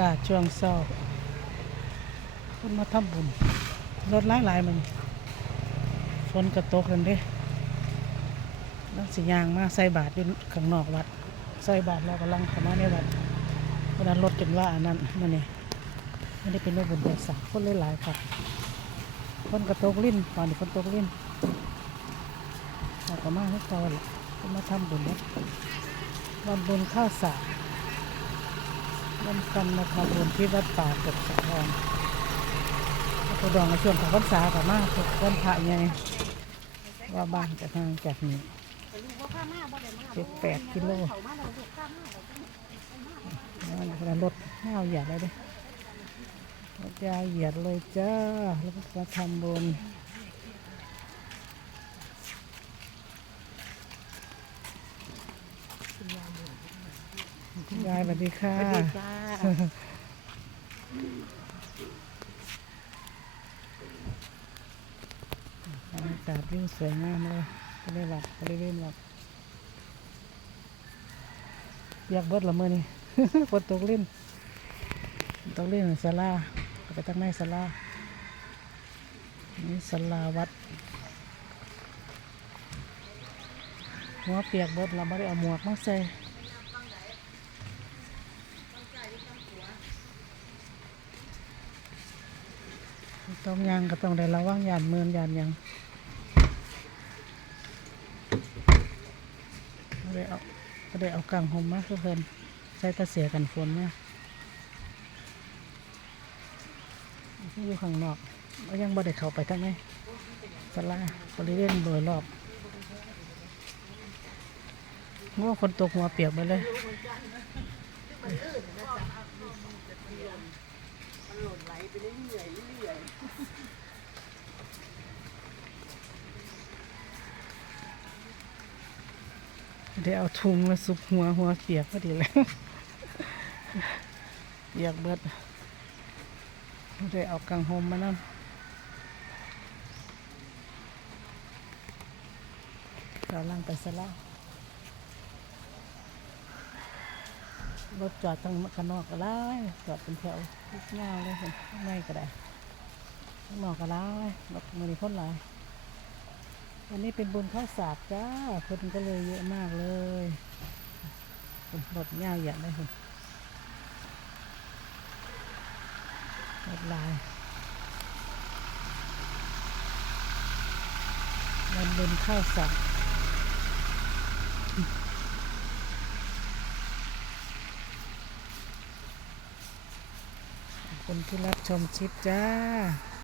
กาช่วงเศร้าคนมาทำบุญ รถหลายหลายๆมันฝนกระตกกันเด้แล้วสิยางมาใส่บาทอยู่ข้างนอกวัด ใส่บาทเรากำลังเข้ามาในวัดเพราะนั้นรถจนว่าอันนั้นมันนี่ไม่ได้เป็นรถบุญแบบสาคนหลายๆครับฝนกระตกลิ้นตอนนี้ฝนตกลิ้นเราก็มาให้เก่าแหละคนมาทำบุญนะวันบุญข้าวสาร ร่วมกันมาทำบุญที่วัดป่าเกิดสะทอนกระดองในช่วงของพรรษากับมาทุกวันพระใหญ่ว่าบ้านจะทางจากนี้เจ็ดแปดกิโลนั่นคือรถเงาเหยียดเลยด้รถยาเหยียดเลยจ้าแล้วก็มาทำบุญ คุณยายสวัสดีค่ะ สวัสดีจ้าบรรยากาศวิวสวยงามเลยบริเวณวัดบริเวณวัดอยากเบิดละเมื่อนี่ฝนตกเลิ้นตกเลิ้นศาลาไปตั้งในศาลานี่ศาลาวัดหัวเปียกเบิดเราไม่ได้เอาหมวกมาใส่ ต้องยางก็ต้องได้ระวังยานเมืองยานยังไม่ได้เอาไม่ได้เอากางหมมาเพิ่นใส่ตะเสียกันฝนมาอยู่ข้างนอกก็ยังบ่ได้เข้าไปทั้งในสลาบริเวณโดยรอบงัวฝนตกหัวเปียกไปเลย ได้เอาถุงมาสุกหัวหัวเปียกพอดีเลยเปียกเบิดได้เอากังโฮมมานั่นเราล่างไปสลารถจอดทางข้างนอกก็ได้จอดเป็นแถวทุกน้าเลยข้างในก็ได้ข้างนอกก็ได้รถมือนี้คนหลาย วันนี้เป็นบุญข้าวสากจ้าคนก็เลยเยอะมากเลยรถเงาวอย่างได้คนรถลายวันบุญข้าวสากขอบคุณที่รับชมชิปจ้า